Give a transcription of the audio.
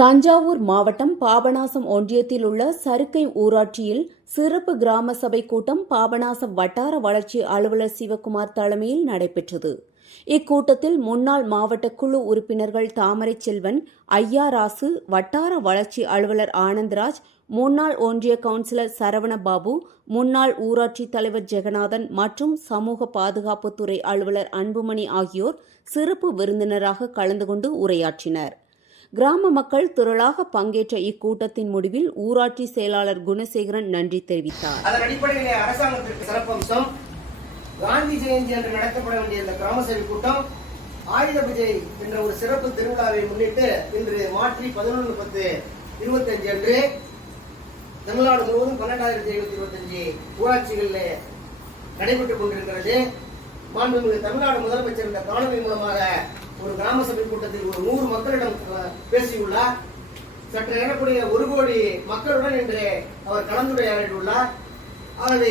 தஞ்சாவூர் மாவட்டம் பாபநாசம் ஒன்றியத்தில் உள்ள சருக்கை ஊராட்சியில் சிறப்பு கிராம சபை கூட்டம் பாபநாசம் வட்டார வளர்ச்சி அலுவலர் சிவக்குமார் தலைமையில் நடைபெற்றது. இக்கூட்டத்தில் முன்னாள் மாவட்ட குழு உறுப்பினர்கள் தாமரை செல்வன் ஐயாராசு வட்டார வளர்ச்சி அலுவலர் ஆனந்தராஜ் முன்னாள் ஒன்றிய கவுன்சிலர் சரவணபாபு முன்னாள் ஊராட்சி தலைவர் ஜெகநாதன் மற்றும் சமூக பாதுகாப்புத்துறை அலுவலர் அன்புமணி ஆகியோர் சிறப்பு விருந்தினராக கலந்து கொண்டு உரையாற்றினர். கிராம மக்கள் திரளாக பங்கேற்ற இக்கூட்டத்தின் முடிவில் ஊராட்சி செயலாளர் குணசேகரன் நன்றி தெரிவித்தார். அதன் அடிப்படையிலே அரசாங்கத்திற்கு சிறப்பம்சம் காந்தி ஜெயந்தி என்று நடத்தப்பட வேண்டிய இந்த கிராம சபை கூட்டம் ஆயுத பூஜை என்ற ஒரு சிறப்பு திருவிழாவை முன்னிட்டு இன்று மாற்றி பதினொன்று பத்து இருபத்தஞ்சு அன்று தமிழ்நாடு முழுவதும் பன்னெண்டாயிரத்தி ஐநூத்தி இருபத்தஞ்சு ஊராட்சிகளில் நடைபெற்றுக் கொண்டிருக்கிறது. மாண்புமிகு தமிழ்நாடு முதலமைச்சர் இந்த காணொலி மூலமாக ஒரு கிராம சபை கூட்டத்தில் ஒரு நூறு பேசியுள்ளார். சற்று எனக்கூடிய ஒரு கோடி மக்களுடன் இன்று அவர் கலந்துரையாடியுள்ளார். ஆகவே